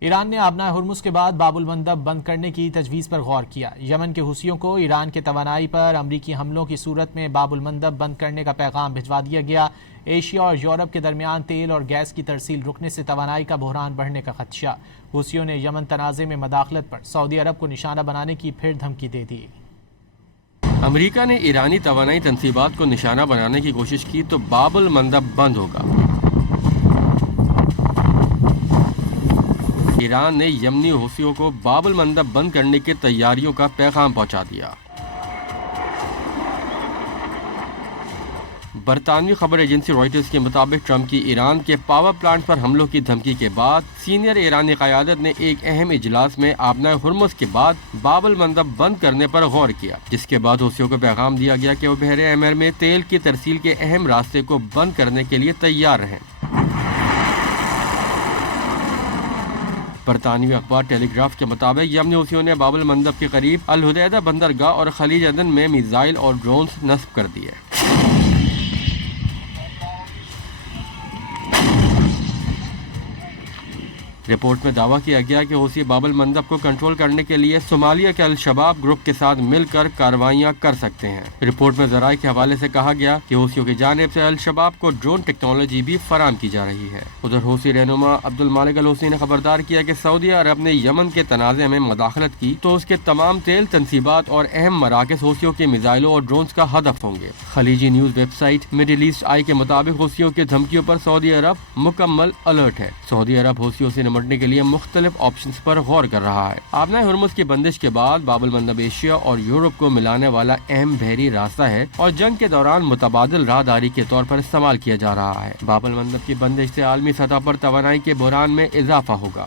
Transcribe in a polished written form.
ایران نے آبنائے ہرمز کے بعد باب المندب بند کرنے کی تجویز پر غور کیا۔ یمن کے حوثیوں کو ایران کے توانائی پر امریکی حملوں کی صورت میں باب المندب بند کرنے کا پیغام بھجوا دیا گیا۔ ایشیا اور یورپ کے درمیان تیل اور گیس کی ترسیل رکنے سے توانائی کا بحران بڑھنے کا خدشہ۔ حوثیوں نے یمن تنازع میں مداخلت پر سعودی عرب کو نشانہ بنانے کی پھر دھمکی دے دی۔ امریکہ نے ایرانی توانائی تنصیبات کو نشانہ بنانے کی کوشش کی تو باب المندب بند ہوگا۔ ایران نے یمنی حوثیوں کو باب المندب بند کرنے کی تیاریوں کا پیغام پہنچا دیا۔ برطانوی خبر ایجنسی رائٹرز کے مطابق ٹرمپ کی ایران کے پاور پلانٹ پر حملوں کی دھمکی کے بعد سینئر ایرانی قیادت نے ایک اہم اجلاس میں آبنائے ہرمز کے بعد باب المندب بند کرنے پر غور کیا، جس کے بعد حوثیوں کو پیغام دیا گیا کہ وہ بحر احمر میں تیل کی ترسیل کے اہم راستے کو بند کرنے کے لیے تیار رہیں۔ برطانوی اخبار ٹیلی گراف کے مطابق یمنی حوثیوں نے باب المندب کے قریب الحدیدہ بندرگاہ اور خلیج عدن میں میزائل اور ڈرونز نصب کر دیے۔ رپورٹ میں دعویٰ کیا گیا کہ حوثی باب المندب کو کنٹرول کرنے کے لیے صومالیہ کے الشباب گروپ کے ساتھ مل کر کارروائیاں کر سکتے ہیں۔ رپورٹ میں ذرائع کے حوالے سے کہا گیا کہ حوثیوں کی جانب سے الشباب کو ڈرون ٹیکنالوجی بھی فراہم کی جا رہی ہے۔ ادھر حوثی رہنما عبد المالک الحوثی نے خبردار کیا کہ سعودی عرب نے یمن کے تنازع میں مداخلت کی تو اس کے تمام تیل تنصیبات اور اہم مراکز حوثیوں کے میزائلوں اور ڈرونز کا ہدف ہوں گے۔ خلیجی news website Middle East Eye کے مطابق حوثیوں کی دھمکیوں پر سعودی عرب مکمل الرٹ ہے۔ سعودی عرب حوثیوں سے نمٹنے کے لیے مختلف آپشنز پر غور کر رہا ہے۔ آبنائے ہرمز کی بندش کے بعد باب المندب ایشیا اور یورپ کو ملانے والا اہم بحری راستہ ہے اور جنگ کے دوران متبادل راہداری کے طور پر استعمال کیا جا رہا ہے۔ باب المندب کی بندش سے عالمی سطح پر توانائی کے بحران میں اضافہ ہوگا۔